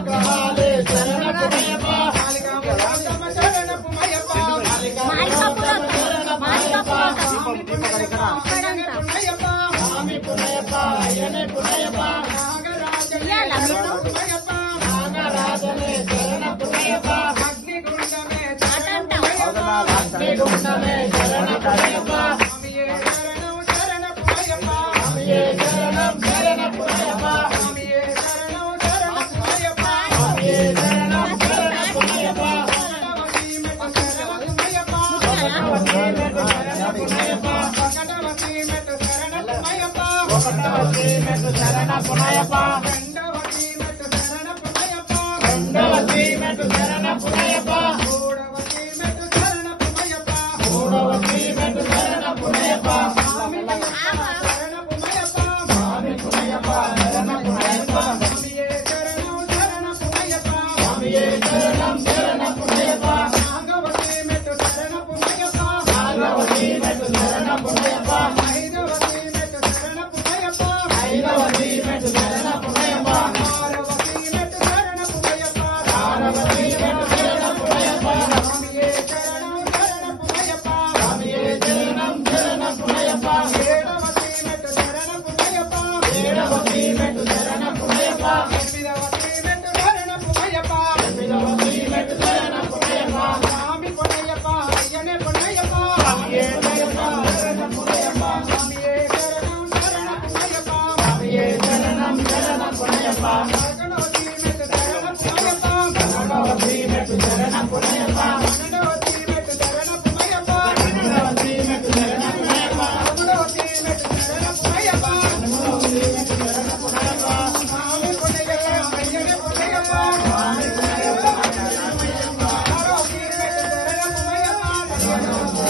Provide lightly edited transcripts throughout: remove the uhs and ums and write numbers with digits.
గ్రహాలే శరణపుమయ్యప్ప శరణపుమయ్యప్ప స్వామి పుమయ్యప్ప అయ్యనే పుమయ్యప్ప నాగరాజనే శరణపుమయ్యప్ప అగ్నిగుండమే శరణపుమయ్యప్ప స్వామియే శరణం శరణపుమయ్యప్ప స్వామియే శరణం శరణపుమయ్యప్ప శరణపుమయ్యప్ప రెండవ శ్రీమెట్టు శరణపుమయ్యప్ప మూడవ శ్రీమెట్టు శరణపుమయ్యప్ప స్వామి పుమయ్యప్ప శరణపుమయ్యప్ప స్వామియే శరణం శరణపుమయ్యప్ప నాగవ శ్రీమెట్టు శరణపుమయ్యప్ప ఐదవ శ్రీమెట్టు శరణపుమయ్యప్ప ఆరవ శ్రీమెట్టు శరణపుమయ్యప్ప స్వామియే శరణం శరణపుమయ్యప్ప ఏడవ శ్రీమెట్టు శరణపుమయ్యప్ప ఎనిమిదవ శ్రీమెట్టు శరణపుమయ్యప్ప స్వామి పుమయ్యప్ప అయ్యనే పుమయ్యప్ప స్వామియే శరణం శరణపుమయ్యప్ప పదకొండవ శ్రీమెట్టు శరణపుమయ్యప్ప పన్నెండవ శ్రీమెట్టు శరణపుమయ్యప్ప పదమూడవ శ్రీమెట్టు శరణపుమయ్యప్ప స్వామి పుమయ్యప్ప అయ్యనే పుమయ్యప్ప ఆరవ శ్రీమెట్టు శరణపుమయ్యప్ప స్వామియే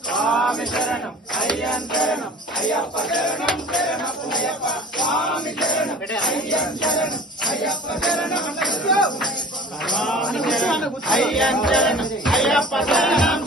స్వామి శరణం అయ్యన్ శరణం అయ్యప్ప శరణం శరణపుమయ్యప్ప స్వామి శరణం అయ్యన్ శరణం అయ్యప్ప శరణం అయ్యన్ శరణం అయ్యప్ప శరణం